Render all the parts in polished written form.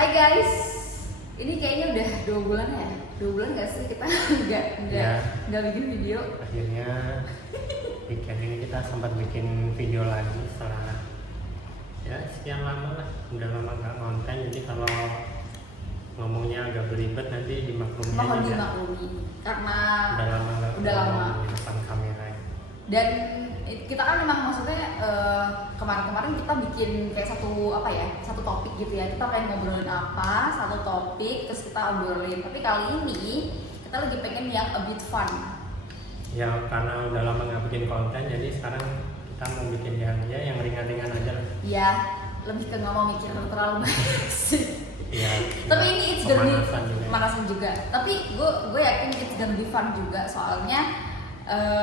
Hai guys, ini kayaknya udah 2 bulan ya? 2 bulan gak sih kita nggak bikin video? Akhirnya weekend ini kita sempat bikin video lagi setelah ya sekian lama lah, udah lama nggak konten, jadi kalau ngomongnya agak beribet nanti dimaklumi Mohon aja. dimaklumi karena Udah lama nggak udah lama. di depan kamera. Dan kita kan memang maksudnya kemarin-kemarin kita bikin kayak satu topik gitu ya. Kita pengen ngobrolin apa, satu topik terus kita obrolin. Tapi kali ini kita lagi pengen yang a bit fun. Ya karena udah lama nggak bikin konten, jadi sekarang kita mau bikin yang ringan-ringan aja lah. Ya, lebih ke nggak mau mikir terlalu banyak sih. Iya. Tapi ini it's gonna be pemanasan juga. Tapi gue yakin it's gonna be fun juga soalnya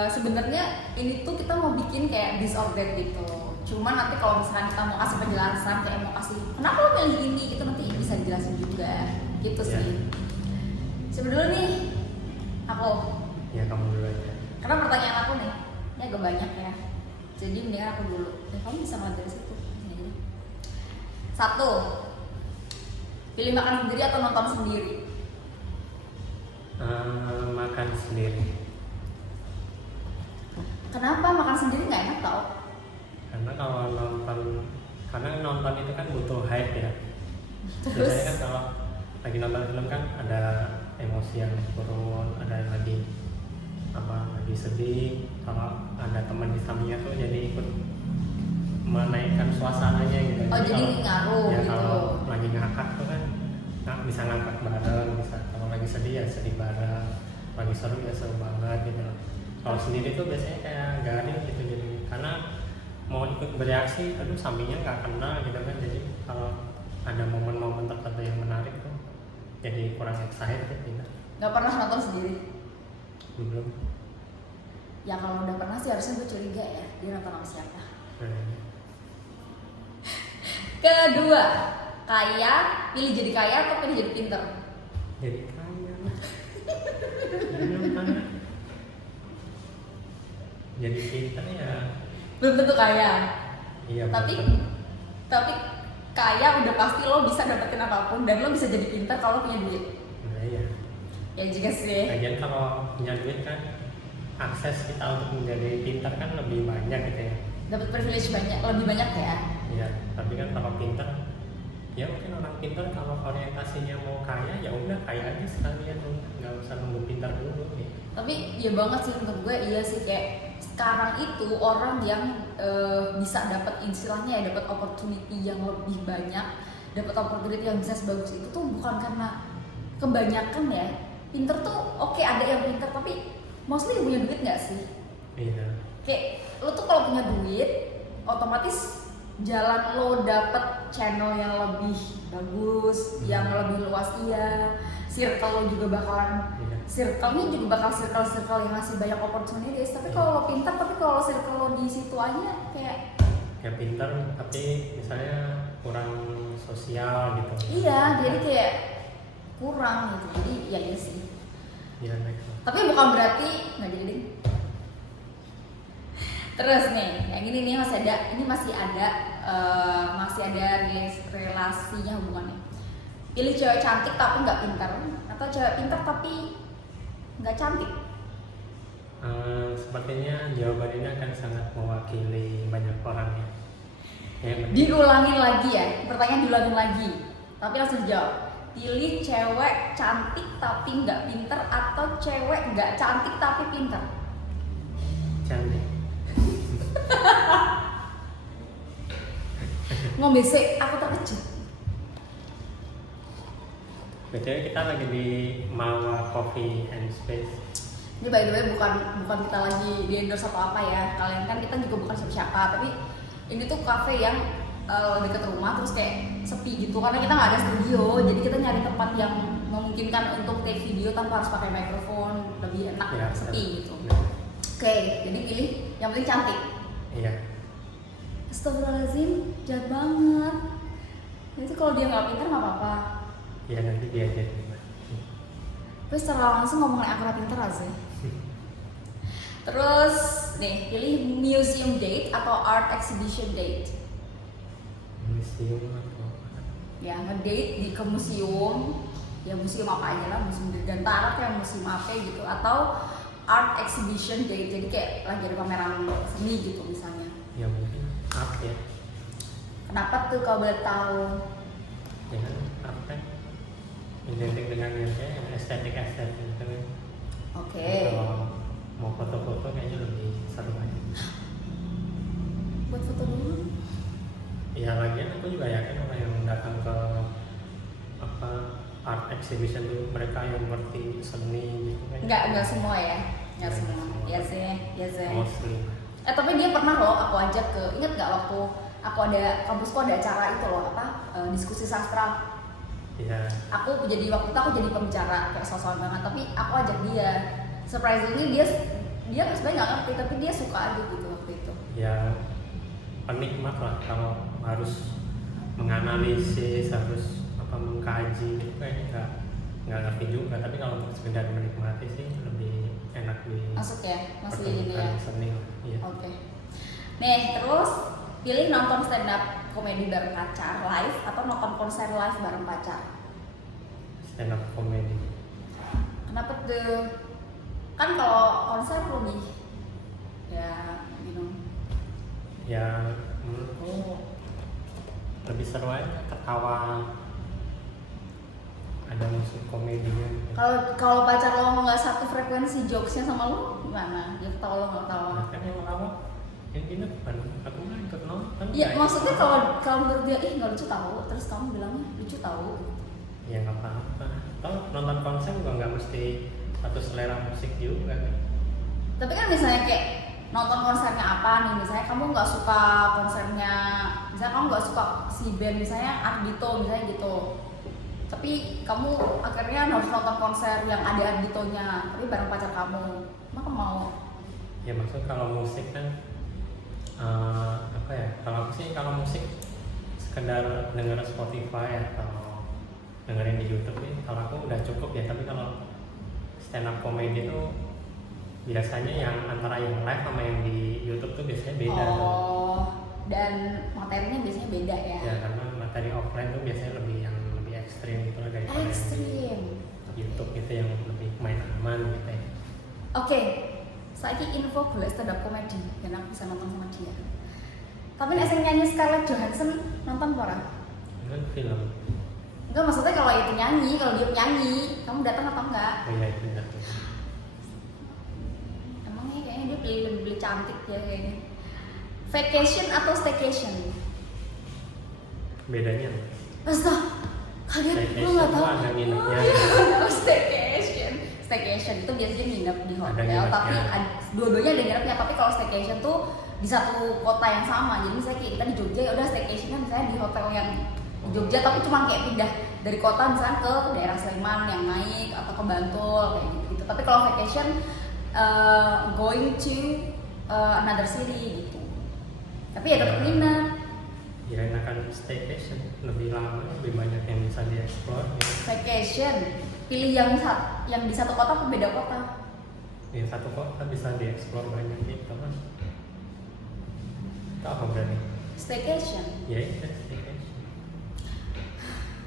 sebenarnya ini tuh kita mau bikin kayak this or that gitu. Cuman nanti kalau misalkan kita mau kasih penjelasan kayak mau kasih kenapa lo milih ini itu nanti bisa dijelasin juga gitu sih. Coba dulu nih aku. Ya kamu dulu aja. Karena pertanyaan aku nih ini agak banyak ya. Jadi mendingan aku dulu. Kamu bisa mulai dari situ. Ini. 1. Pilih makan sendiri atau nonton sendiri? Makan sendiri. Kenapa makan sendiri nggak enak tau? Karena kalau nonton itu kan butuh hype ya. Terus? Biasanya kan kalau lagi nonton film kan ada emosi yang turun, ada lagi sedih. Kalau ada teman di sampingnya tuh jadi ikut menaikkan suasananya gitu. Oh jadi ngaruh ya, gitu. Kalau lagi ngakak tuh kan bisa ngangkat bareng, bisa kalau lagi sedih ya sedih bareng, lagi seru ya seru banget gitu. Kalau sendiri tuh biasanya kayak garing gitu, jadi karena mau ikut bereaksi, aduh sampingnya nggak kenal gitu kan, jadi kalau ada momen-momen tertentu yang menarik tuh jadi kurang excited gitu. Nggak pernah nonton sendiri? Belum. Ya kalau udah pernah sih harusnya gue curiga ya dia nonton sama siapa. Kedua, pilih jadi kaya atau pilih jadi pinter? Jadi kaya. Jadi pinter ya. Belum tentu kaya. Iya. Tapi kaya udah pasti lo bisa dapetin apapun dan lo bisa jadi pinter kalau punya duit. Nah, iya. Ya juga sih. Lagian kalau punya duit kan akses kita untuk menjadi pintar kan lebih banyak gitu ya. Dapat privilege lebih banyak ya. Iya, tapi kan kalau pintar, ya mungkin orang pintar kalau orientasinya mau kaya ya udah kaya aja sekalian, nggak usah nunggu pintar dulu nih. Tapi ya banget sih menurut gue iya sih kayak sekarang itu orang yang bisa dapat istilahnya ya dapat opportunity yang lebih banyak, dapat opportunity yang bisa sebagus itu tuh bukan karena kebanyakan ya. Pinter tuh oke, ada yang pinter tapi mostly punya duit nggak sih? Iya. Kayak lo tuh kalau punya duit otomatis jalan lo dapet channel yang lebih bagus, yang lebih luas circle lo juga bakalan circle-nya juga bakal circle yang ngasih banyak opportunities. Tapi kalau lo pintar, tapi kalau circle lo di situ aja kayak pintar tapi misalnya kurang sosial gitu. iya, jadi kayak kurang gitu. Jadi ya iya sih. Iya, Tapi bukan berarti nggak jadi ding. Terus nih, yang ini nih masih ada relasinya hubungannya. Pilih cewek cantik tapi nggak pintar, atau cewek pintar tapi nggak cantik? Sepertinya jawaban ini akan sangat mewakili banyak orang ya. Diulangin lagi ya, pertanyaan diulangin lagi. Tapi langsung jawab. Pilih cewek cantik tapi nggak pintar atau cewek nggak cantik tapi pintar? Cantik. Ngombe sih, aku terkejut. Biasanya kita lagi di Mawa Coffee and Space. Ini by the way bukan kita lagi di endorse atau apa ya. Kalian kan kita juga bukan siapa-siapa, tapi ini tuh cafe yang deket rumah terus kayak sepi gitu karena kita nggak ada studio, jadi kita nyari tempat yang memungkinkan untuk take video tanpa harus pakai mikrofon, lebih enak ya, sepi gitu. Ya. Oke, jadi pilih yang penting cantik. Iya. Astagfirullahaladzim, jahat banget. Itu kalau dia nggak pintar nggak apa-apa. Ya nanti dia jadi. Terus secara langsung ngomongin aku nggak pintar aja. Terus nih, pilih museum date atau art exhibition date? Museum atau ya ngedate ke museum, ya museum apa aja lah, museum Dirgantara kayak museum apa gitu, atau art exhibition date, jadi kayak lagi ada pameran seni gitu misalnya. Ya mungkin art ya. Kenapa tuh kalau boleh tahu? Ya kan art kan identik dengan yang estetik gitu kan. Oke. Kalau mau foto-foto kayaknya lebih seru aja. Buat foto dulu. Ya lagian aku juga yakin orang yang datang ke apa art exhibition itu mereka yang ngerti seni gitu kan. Enggak semua ya. Enggak Nggak semua. semua. Ya sih, ya sih. Mostly. Tapi dia pernah loh aku ajak ke, ingat nggak waktu aku ada kampusku ada acara itu loh apa diskusi sastra. Ya. Aku jadi waktu itu aku jadi pembicara kayak sosok banget, tapi aku ajak dia. Surprisingly dia sebenarnya nggak ngerti tapi dia suka aja gitu waktu itu. Ya penikmat lah kalau harus menganalisis, harus apa mengkaji gitu kayaknya nggak ngerti juga, tapi kalau untuk sekedar menikmati sih lebih enak di Masuk ya, masih ini ya. pertunjukan seni lah. Iya. Oke. Nih terus pilih nonton stand up komedi bareng pacar live atau nonton konser live bareng pacar. Stand up comedy. Kenapa tuh? Kan kalau konser lebih ya Ya menurutku lebih seru aja ketawa, ada musik komedinya gitu. Kalau pacar lo nggak satu frekuensi jokesnya sama lo gimana? Dia ketawa lo nggak ketawa? Nah, kan yang lama yang ini bukan aku nggak ikut nonton. Iya nggak maksudnya ikut. kalau menurut dia nggak lucu tahu, terus kamu bilangnya lucu tahu. Ya nggak apa-apa. Toh nonton konser juga nggak mesti satu selera musik juga kan. Tapi kan misalnya kayak nonton konsernya apa nih, misalnya kamu nggak suka konsernya, misalnya kamu nggak suka si band misalnya Ardhito misalnya gitu, tapi kamu akhirnya harus nonton konser yang ada Ardhitonya tapi bareng pacar kamu, maka mau? Ya maksud kalau musik kan apa ya, kalau aku sih kalau musik sekedar denger Spotify atau dengerin di YouTube ini kalau aku udah cukup ya, tapi kalau stand up comedy itu biasanya yang antara yang live sama yang di YouTube tuh biasanya beda tuh. Oh, dan materinya biasanya beda ya? Ya karena materi offline tuh biasanya lebih ekstrim gitu lah daripada yang Ekstrim. di YouTube itu yang lebih main aman gitu ya. Oke, saya info boleh stand up comedy dan aku bisa nonton sama dia. Tapi nek sing nyanyi Scarlett Johansson nonton apa ora? Itu kan film. Enggak, maksudnya kalau itu nyanyi, kalau dia nyanyi, kamu datang atau enggak? Oh iya itu benar. Emangnya kayaknya dia lebih cantik ya kayaknya. Vacation atau staycation? Bedanya apa? Astaga, kaget, gue Staycation nggak tuh tahu. ada nginepnya. Oh, staycation itu biasanya nginep di hotel, nginepnya. tapi dua-duanya ada nginepnya. Tapi kalau staycation tuh di satu kota yang sama. Jadi misalnya kayak kita di Jogja, ya udah staycationnya misalnya di hotel yang di Jogja, tapi cuma kayak pindah dari kota misalnya ke daerah Sleman yang naik atau ke Bantul kayak gitu. Tapi kalau vacation going to another city gitu. Tapi ya tetap nginep. Ya enakan staycation, lebih lama, lebih banyak yang bisa dieksplor gitu. Vacation, pilih yang di satu kota atau beda kota? Yang satu kota bisa dieksplor banyak gitu kan. Itu apa berarti? Staycation, Ya itu staycation.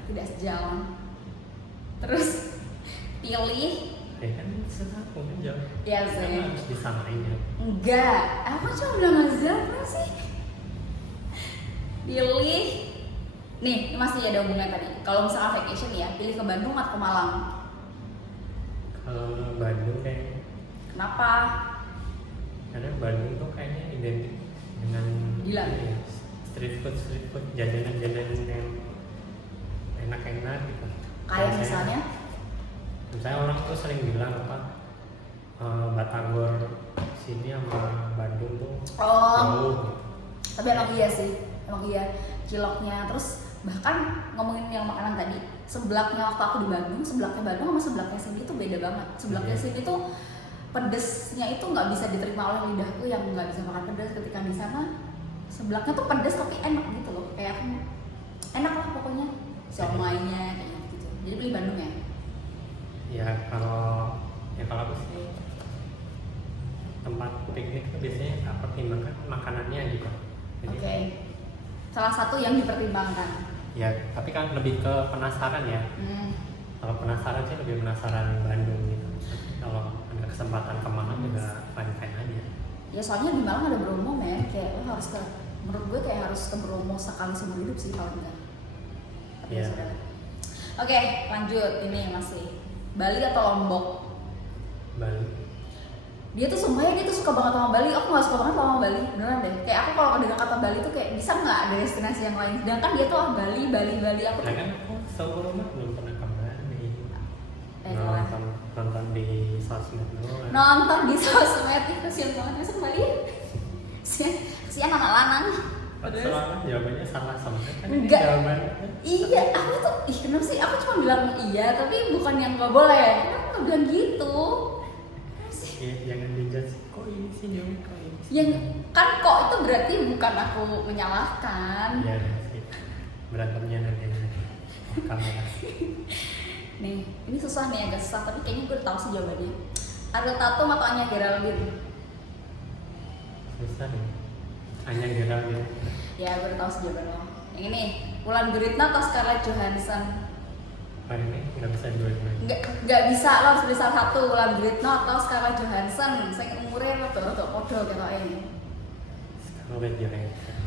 tidak sejalan. Terus pilih Ya kan satu kan jauh. ya Kan sih. harus disamain ya. Enggak, aku cuma bilang Zara sih. Pilih, nih masih ada hubungan tadi. Kalau misalnya vacation ya, pilih ke Bandung atau ke Malang. Kalau Bandung deh, Kenapa? karena Bandung tuh kayaknya identik dengan Gila. ini ya, street food, jajanan-jajanan yang enak-enak gitu. Kayak misalnya? Misalnya orang tuh sering bilang apa Batagor sini sama Bandung tuh Oh, jauh gitu. tapi emang iya sih, emang iya ciloknya. Terus bahkan ngomongin yang makanan tadi, seblaknya waktu aku di Bandung, seblaknya Bandung sama seblaknya sini tuh beda banget. Seblaknya Iya. sini tuh pedesnya itu nggak bisa diterima oleh lidahku yang nggak bisa makan pedas. Ketika di sana seblaknya tuh pedas tapi enak gitu loh, kayak aku enak lah pokoknya, siomay-nya kayak gitu. Jadi pilih Bandung ya. Ya kalau aku sih tempat piknik tuh biasanya tak pertimbangkan makanannya gitu. Jadi Oke. Salah satu yang dipertimbangkan. Ya tapi kan lebih ke penasaran ya. Kalau penasaran sih lebih penasaran Bandung gitu. Kalau ada kesempatan ke Malang juga fine-fine aja. Ya soalnya di Malang ada Bromo men, kayak lo harus ke, menurut gue kayak harus ke Bromo sekali seumur hidup sih paling enggak. Tapi Iya. ya sudah. Oke, lanjut ini masih Bali atau Lombok? Bali. Dia tuh sumpahnya dia tuh suka banget sama Bali. Aku nggak suka banget sama Bali, beneran deh. Kayak aku kalau dengar kata Bali tuh kayak bisa nggak ada destinasi yang lain? Sedangkan dia tuh Bali. Aku Nah tuh kan aku sebelumnya belum pernah ke Bali. salah. Nonton di sosmed doang. Nonton di sosmed itu kasihan banget masuk Bali. Kasihan anak lanang. Soalnya jawabannya salah semua kan ini Enggak. jawabannya. Iya, aku tuh, kenapa sih? Aku cuma bilang iya, tapi bukan yang nggak boleh. Kenapa nggak bilang gitu? Kenapa sih? Ya, jangan dijudge. Kok ini sih jawab kok ini sih? Yang kan kok itu berarti bukan aku menyalahkan. Iya sih. Berantemnya nanti kamera. Nih, ini susah nih, agak susah, tapi kayaknya gue udah tahu sih jawabannya. Ariel Tatum atau Anya Geraldine? Susah nih. Hanya gerak gitu. Ya, gue udah tahu sih jawaban lo. Yang ini, Wulan Guritno atau Scarlett Johansson? Hari ini nggak bisa dua-duanya. Nggak bisa, lo harus pilih salah satu. Wulan Guritno atau Scarlett Johansson? Saya umurnya rada podo gitu ini. Scarlett Johansson.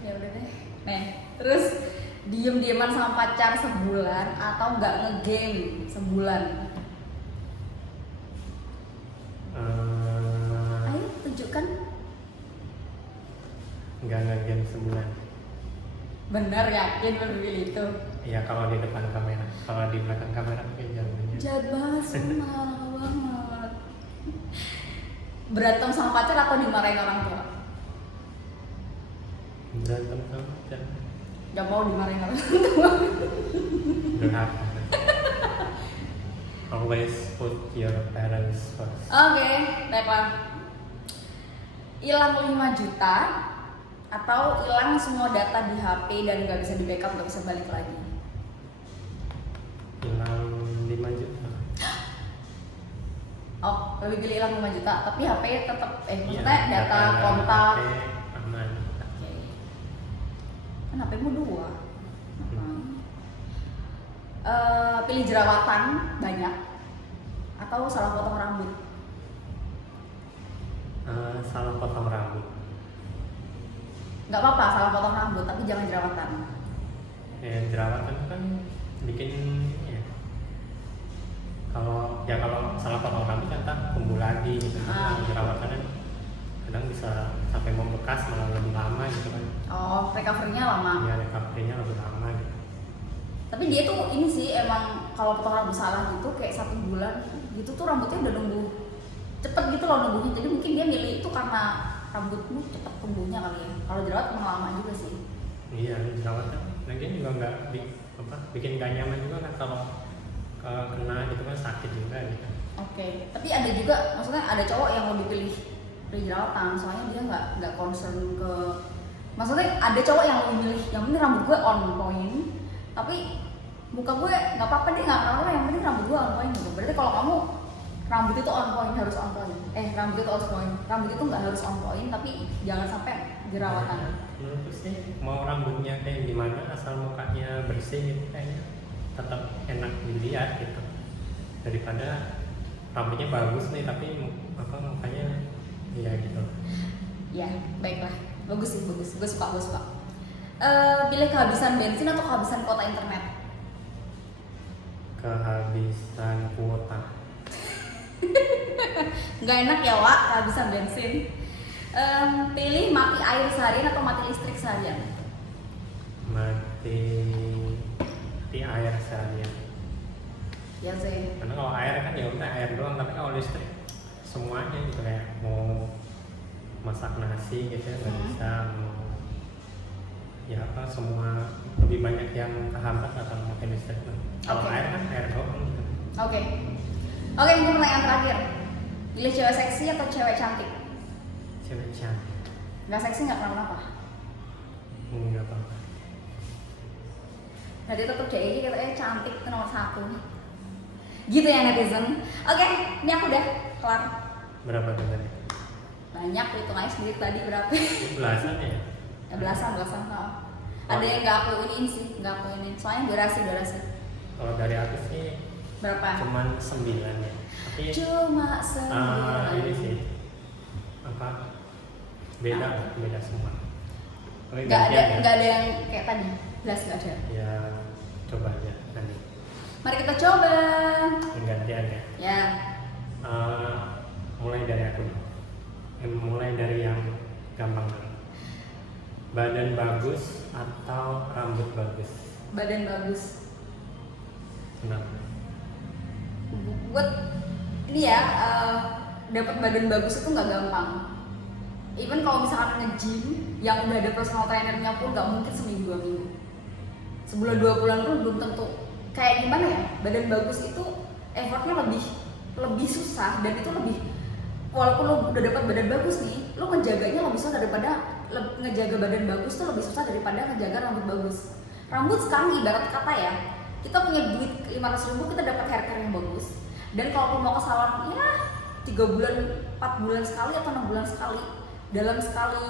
Ya udah deh. Nih, terus diem-dieman sama pacar sebulan atau nggak ngegame sebulan? Ayo tunjukkan. Nggak game sebulan. Bener yakin lo pilih itu? Ya kalau di depan kamera, kalau di belakang kamera mungkin jawabannya. Jahat banget, sumpah, lama banget. Berantem sama pacar atau dimarahin orang tua? Berantem sama pacar. Gak mau dimarahin orang tua. Durhaka. Always put your parents first. Oke, baiklah. Hilang 5 juta atau hilang semua data di HP dan nggak bisa di backup, nggak bisa balik lagi? Hilang 5 juta. Oh, lebih pilih hilang 5 juta, tapi HP tetap, Iya, maksudnya data kontak. HP aman. Oke. Kan HP-mu 2. Pilih jerawatan banyak atau salah potong rambut? Salah potong rambut. Nggak apa-apa salah potong rambut, tapi jangan jerawatan. Jerawatan kan bikin ya. Kalau salah potong rambut kan tak tumbuh lagi gitu. Jerawatan kan kadang bisa sampai membekas malah lebih lama gitu kan. Oh, recovery-nya lama. Ya recovery-nya lebih lama gitu. Tapi dia tuh ini sih emang kalau potong rambut salah gitu kayak 1 bulan gitu tuh rambutnya udah numbuh cepet gitu loh numbuhnya. Jadi mungkin dia milih itu karena rambutmu cepet tumbuhnya kali ya. Kalau jerawat emang lama juga sih. Iya, jerawatan lagian juga nggak bikin gak nyaman juga kan kalau kena gitu kan sakit juga gitu. Oke. Tapi ada juga, maksudnya ada cowok yang lebih pilih jerawatan, soalnya dia nggak concern ke, maksudnya ada cowok yang lebih milih yang penting rambut gue on point, tapi muka gue nggak apa-apa deh, nggak apa-apa, yang penting rambut gue on point gitu. Berarti kalau kamu rambut itu on point harus on point, rambut itu on point, rambut itu nggak harus on point, tapi jangan sampai jerawatan. Menurutku sih mau rambutnya kayak gimana asal mukanya bersih gitu kayaknya tetap enak dilihat gitu daripada rambutnya bagus nih tapi mukanya ya gitu. Ya baiklah, bagus sih, bagus, gue suka. Pilih kehabisan bensin atau kehabisan kuota internet? Kehabisan kuota. Nggak enak ya Wak, kehabisan bensin. Pilih mati air seharian atau mati listrik seharian? Mati air seharian. Ya sih. Karena kalau air kan ya udah air doang, tapi kalau listrik semuanya gitu kayak mau masak nasi gitu ya nggak bisa, mau ya apa semua lebih banyak yang kehambat atau mungkin listrik. Kalau air kan air doang gitu. Oke, ini pertanyaan terakhir. Pilih cewek seksi atau cewek cantik? Cewek cantik. Nggak seksi nggak kenapa-napa? Nggak apa-apa. Nah dia tetap cewek katanya cantik itu nomor 1. Gitu ya netizen. Oke, ini aku udah kelar. Berapa tadi? Banyak, hitung aja sendiri tadi berapa? Belasan ya? Ya belasan tau. Ada yang nggak aku iniin sih, nggak aku iniin. Soalnya durasi. Kalau dari aku sih Berapa? cuman 9 ya. Tapi Cuma 9. ini sih apa beda semua. Oke, Nggak gantian ya. ada yang kayak tadi. Jelas nggak ada. Ya coba aja nanti. Mari kita coba. Gantian ya. Ya. Mulai dari aku nih. Mulai dari yang gampang dulu. Badan bagus atau rambut bagus? Badan bagus. Kenapa? Buat ini ya, dapat badan bagus itu nggak gampang. Even kalau misalkan nge-gym yang udah ada personal trainernya pun nggak mungkin seminggu 2 minggu. Sebulan 2 bulan pun belum tentu. Kayak gimana ya? Badan bagus itu effortnya lebih susah dan itu lebih, walaupun lo udah dapat badan bagus nih, lo ngejaganya lebih susah daripada ngejaga badan bagus tuh lebih susah daripada ngejaga rambut bagus. Rambut sekarang ibarat kata ya, kita punya duit 500.000 kita dapat hair care yang bagus. Dan kalau mau ke salon ya 3 bulan, 4 bulan sekali atau 6 bulan sekali, dalam sekali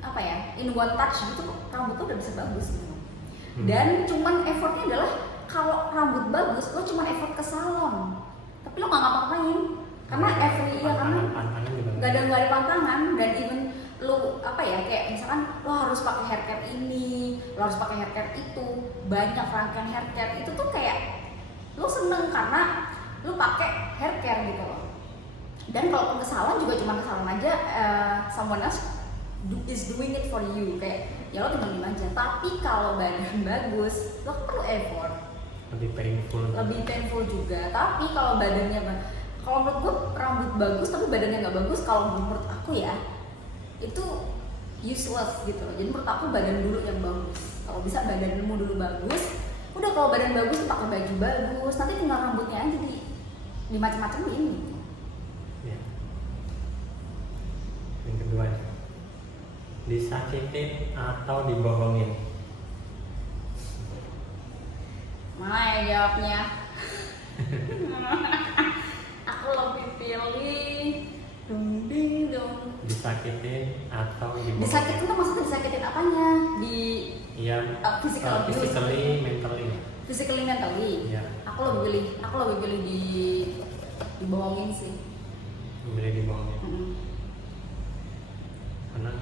apa ya, in one touch gitu rambut tuh udah bisa bagus gitu. Dan cuman effortnya adalah kalau rambut bagus lo cuman effort ke salon, tapi lo nggak ngapa-ngapain karena every year karena nggak ada pantangan. Dan even lo apa ya, kayak misalkan lo harus pakai hair care ini, lo harus pakai hair care itu, banyak rangkaian hair care itu tuh kayak lo seneng karena lo pakai hair care gitu loh. Dan kalau ke salon juga cuma ke salon aja, someone else is doing it for you, kayak ya lo tinggal diem aja. Tapi kalau badan bagus lo kan perlu effort, Lebih painful juga. Tapi kalau badannya, kalau menurut gue rambut bagus tapi badannya nggak bagus, kalau menurut aku ya itu useless gitu loh. Jadi menurut aku badan dulu yang bagus. Kalau bisa badanmu dulu bagus, udah kalau badan bagus pakai baju bagus, nanti tinggal rambutnya aja di macam-macamin gitu. Ya. Yang kedua, disakitin atau dibohongin? Mana ya jawabnya? Aku lebih pilih dong. Disakitin atau dibohongin? Disakitin tuh maksudnya disakitin apanya? Iya. Physical abuse. Physically, mentally. Physically, mentally. Iya. Aku lebih pilih dibohongin sih. Boleh dibohongin. Karena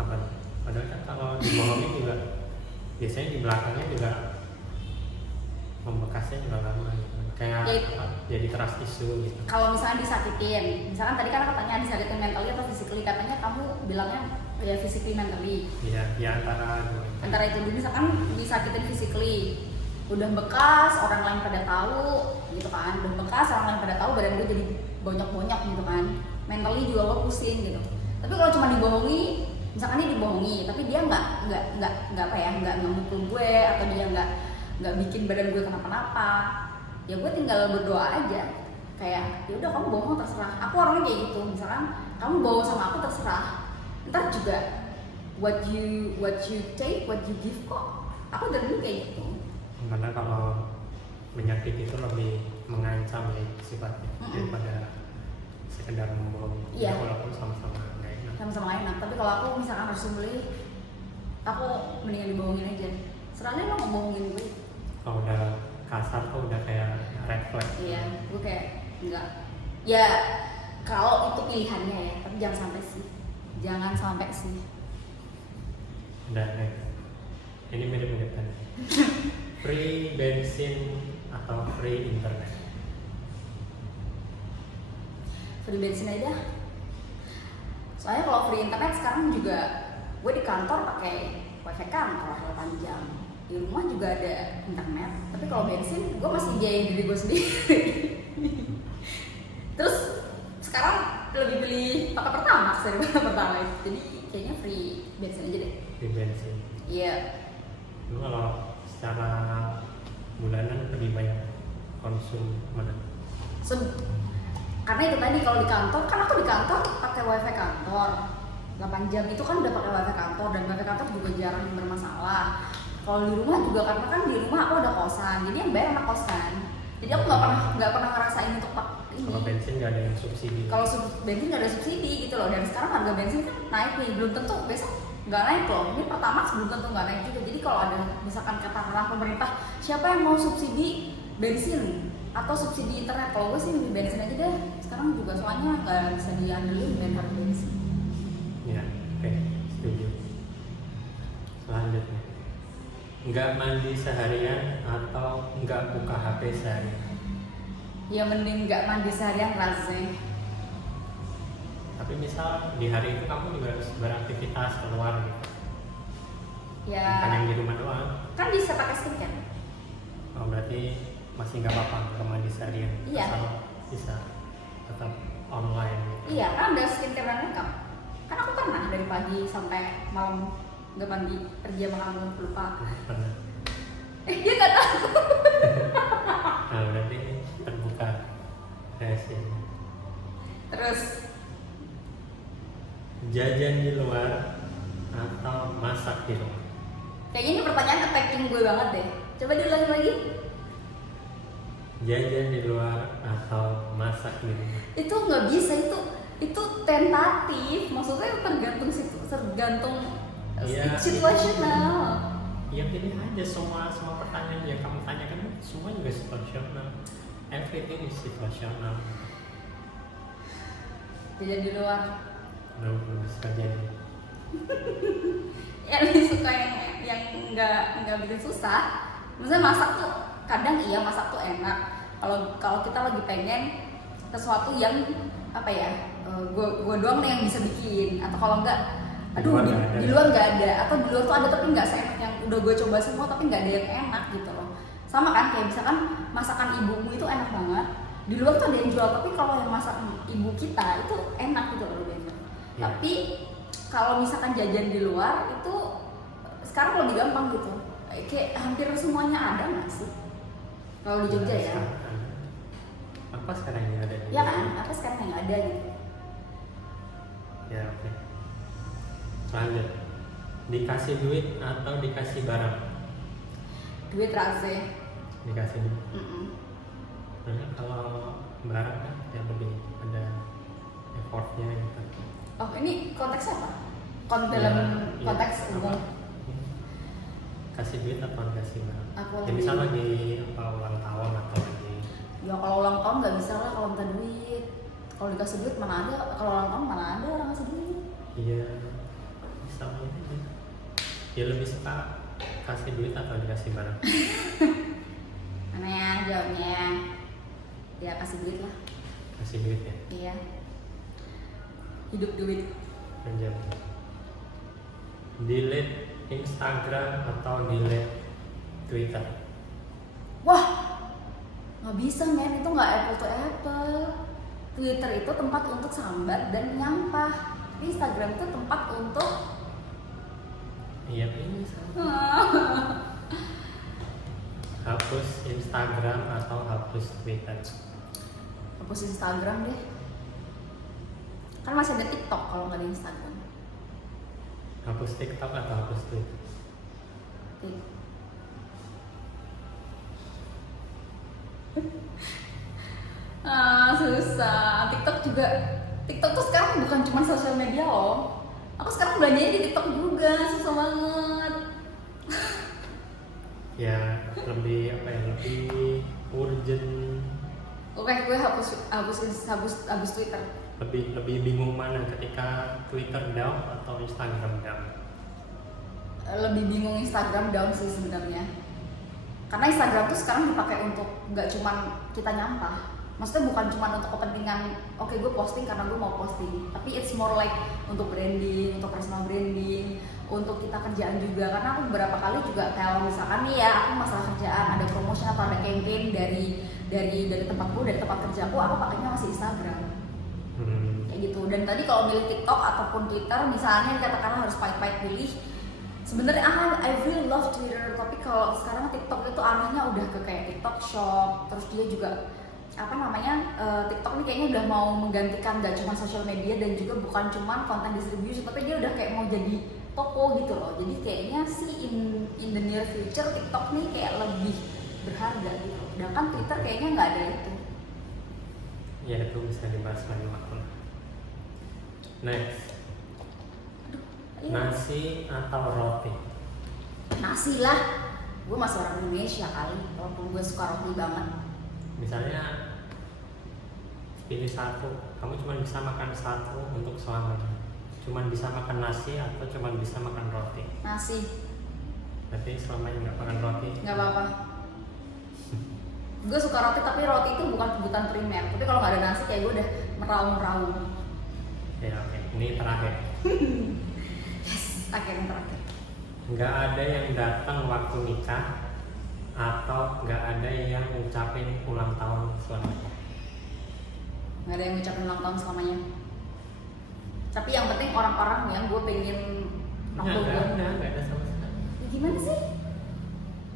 apa? Padahal kan kalau dibohongin juga biasanya di belakangnya juga membekasnya juga lama gitu. Kayak jadi keras isu gitu. Kalau misalnya disakitin, misalkan tadi kan katanya disakitin mentally atau physically, katanya kamu bilangnya ya physically, mentally. Iya, ya Antara itu dulu. Misalkan disakitin physically, udah bekas, orang lain pada tahu gitu kan, udah bekas, orang lain pada tahu, badan gue jadi bonyok-bonyok gitu kan, mentally juga gue pusing gitu. Tapi kalau cuma dibohongi, misalkan dia dibohongi tapi dia nggak mukul gue, atau dia nggak bikin badan gue kenapa-napa, ya gue tinggal berdoa aja, kayak ya udah kamu bohong terserah. Aku orangnya kayak gitu, misalkan kamu bohong sama aku terserah, ntar juga what you take, what you give kok. Aku dari dulu kayak gitu. Karena kalau menyakiti itu lebih mengancam ya sifatnya daripada sekedar membohongi. Iya. Walaupun sama-sama nggak enak. Sama-sama enak, tapi kalau aku misalkan harus memilih, aku mendingan dibohongin aja. Serangnya lo ngebohongin gue. Kalau udah kasar tuh udah kayak red flag. Iya, gue kayak enggak. Ya kalau itu pilihannya ya, tapi jangan sampai sih. Dan ini mirip-mirip tadi. Free bensin atau free internet? Free bensin aja. Soalnya kalau free internet sekarang juga gue di kantor pakai wifi kantor 8 jam. Di rumah juga ada internet. Tapi kalau bensin gue masih biayain diri gue sendiri. Terus sekarang lebih pilih pakai Pertamax daripada Pertalite. Jadi kayaknya free bensin aja deh. Free bensin. Iya. Lu kalau secara bulanan lebih banyak konsum mana? Karena itu tadi kalau di kantor, kan aku di kantor pakai wifi kantor 8 jam itu kan udah pakai wifi kantor, dan wifi kantor juga jarang bermasalah. Kalau di rumah juga, karena kan di rumah aku ada kosan, jadi yang bayar anak kosan. Jadi aku nggak pernah ngerasain untuk ini. Kalau bensin nggak ada yang subsidi. Kalau bensin nggak ada subsidi gitu loh, dan sekarang harga bensin kan naik nih, belum tentu besok nggak naik loh. Ini Pertamax belum tentu nggak naik juga. Jadi kalau ada misalkan katakanlah pemerintah, siapa yang mau subsidi bensin atau subsidi internet, kalau gue sih milih bensin aja deh. Sekarang juga soalnya nggak bisa diandelin dengan harga bensin. Ya, oke, setuju. Selanjutnya, nggak mandi seharian atau nggak buka HP seharian? Ya mending nggak mandi seharian rasanya. Tapi misal di hari itu kamu juga harus beraktivitas keluar gitu, Ya bukan yang di rumah doang. kan bisa pakai skincare. Oh, berarti masih nggak apa-apa nggak mandi seharian, Iya. asal bisa tetap online gitu. Iya, kan ada skincare dan makeup. Kan aku pernah dari pagi sampai malam nggak mandi, pergi sama kamu lupa. Pernah. Dia nggak tahu. Nah, berarti terbuka rahasia. Terus Jajan di luar atau masak di rumah? kayaknya ini pertanyaan attacking gue banget deh. Coba diulangi lagi. Jajan di luar atau masak di rumah? Itu nggak bisa, itu tentatif. Maksudnya tergantung Iya. situasional. Ya pilih aja semua pertanyaan yang kamu tanyakan semua juga situasional. Everything is situasional. Jajan di luar. Belum bisa jadi. Ya lebih suka yang nggak bikin susah. Maksudnya masak tuh kadang iya, masak tuh enak. Kalau kita lagi pengen sesuatu yang apa ya, gue doang nih yang bisa bikin, atau kalau enggak aduh di luar nggak ada, atau di luar tuh ada tapi nggak seenak yang udah gue coba semua tapi nggak ada yang enak gitu loh. Sama kan kayak misalkan masakan ibumu itu enak banget, di luar tuh ada yang jual, tapi kalau yang masak ibu kita itu enak gitu loh biasanya. Ya. Tapi kalau misalkan jajan di luar itu sekarang lebih gampang gitu, kayak hampir semuanya ada nggak sih kalau di Jogja ya? Apa sekarang yang ada? Ya kan, apa sekarang yang ada gitu. Ya, oke. Lanjut. Dikasih duit atau dikasih barang? Duit rase. Dikasih duit. Mm-mm. Karena kalau barang kan yang lebih ada effortnya gitu. Oh ini konteksnya apa? Ya, Konteks iya, umum. apa? Kasih duit atau dikasih barang? Aku Ya lagi. misal lagi apa ulang tahun atau lagi Ya kalau ulang tahun nggak bisa lah kalau minta duit. Kalau dikasih duit mana ada? Kalau ulang tahun mana ada orang kasih duit? iya misalnya gitu. Ya lebih suka kasih duit atau dikasih barang? Mana ya jawabnya? Ya kasih duit lah. Kasih duit ya. Iya. Hidup duit. Menjawab. Delete Instagram atau delete Twitter? Wah, nggak bisa men, itu nggak apple to apple. Twitter itu tempat untuk sambat dan nyampah. Tapi Instagram itu tempat untuk Iya ini sama. Hapus Instagram atau hapus Twitter? hapus Instagram deh. Kan masih ada TikTok kalau nggak ada Instagram. Hapus TikTok atau hapus Twitter? Susah. TikTok tuh sekarang bukan cuma sosial media loh. Aku sekarang belanjanya di TikTok juga, susah banget. Ya lebih apa ya, lebih urgent. Oke, gue hapus Twitter. Lebih bingung mana ketika Twitter down atau Instagram down? Lebih bingung Instagram down sih sebenarnya. Karena Instagram tuh sekarang dipakai untuk nggak cuma kita nyampah. Maksudnya bukan cuma untuk kepentingan oke gue posting karena gue mau posting, tapi it's more like untuk branding, untuk personal branding, untuk kita kerjaan juga. Karena aku beberapa kali juga kalau misalkan nih ya aku masalah kerjaan ada promotion atau ada campaign dari tempatku, dari tempat kerjaku, aku pakainya masih Instagram. Kayak gitu. Dan tadi kalau milih TikTok ataupun Twitter misalnya katakanlah harus pahit-pahit pilih, sebenarnya I really love Twitter, tapi kalau sekarang TikTok itu arahnya udah ke kayak TikTok Shop, terus dia juga TikTok ini kayaknya udah mau menggantikan gak cuma social media dan juga bukan cuma konten distribution, tapi dia udah kayak mau jadi toko gitu loh. Jadi kayaknya sih in the near future TikTok nih kayak lebih berharga gitu. Sedangkan Twitter kayaknya nggak ada itu. Ya itu bisa dibahas lagi waktu. Next. Iya. Nasi atau roti? Nasi lah. Gue masih orang Indonesia kali, walaupun gue suka roti banget. Misalnya pilih satu, kamu cuma bisa makan satu untuk selamanya. Cuma bisa makan nasi atau cuma bisa makan roti? Nasi, Berarti selamanya nggak makan roti? nggak apa-apa. Gue suka roti, tapi roti itu bukan kebutuhan primer. Tapi kalau nggak ada nasi kayak gue udah meraung-raung. Ya oke, ini terakhir. Yes, akhirnya terakhir. Nggak ada yang datang waktu nikah atau nggak ada yang ngucapin ulang tahun selamanya? Nggak ada yang ngucapin ulang tahun selamanya. Tapi yang penting orang-orang yang gue pengen Nggak ada sama sekali. Ya, gimana sih?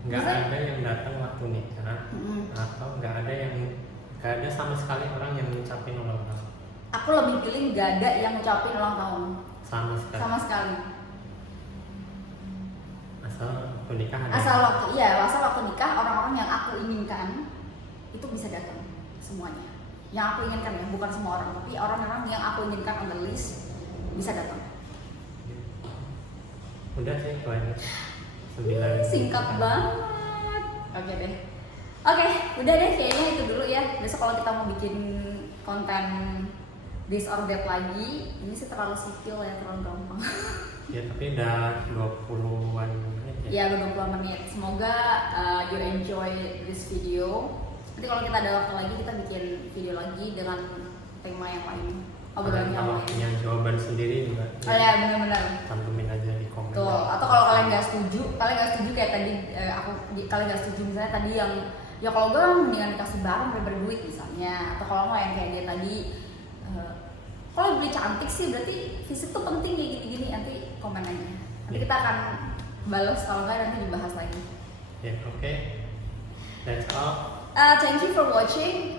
Nggak Bisa? ada yang datang waktu nikah atau nggak ada sama sekali orang yang ngucapin ulang tahun. Aku lebih pilih nggak ada yang ngucapin ulang tahun Sama sekali. sama sekali. Asal waktu nikah ada. Asal waktu nikah orang-orang yang aku inginkan itu bisa datang semuanya. Yang aku inginkan ya, bukan semua orang, tapi orang-orang yang aku inginkan on the list bisa datang. Udah sih itu aja. 9. Singkat banget. Oke deh. Oke, udah deh kayaknya itu dulu ya. Besok kalau kita mau bikin konten this or that lagi, ini sih terlalu sipil ya, terlalu gampang. Ya tapi udah 20-an menit ya. Ya udah 20 menit. Semoga you enjoy this video. Nanti kalau kita ada waktu lagi kita bikin video lagi dengan tema yang lain. Obrolan yang Kalau lain. punya jawaban sendiri juga. Oh ya benar-benar. Cantumin aja di komen. Betul. Atau kalau kalian nggak setuju kayak tadi kalian nggak setuju misalnya tadi yang ya kalau gue mendingan dikasih barang daripada duit misalnya. Atau kalau nggak yang kayak dia tadi kalau beli cantik sih berarti fisik tuh penting kayak gini-gini, nanti komen aja. Nanti kita akan balas, kalau nggak nanti dibahas lagi. Ya oke. That's all. Thank you for watching.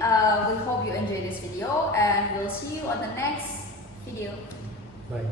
We hope you enjoy this video and we'll see you on the next video. Bye.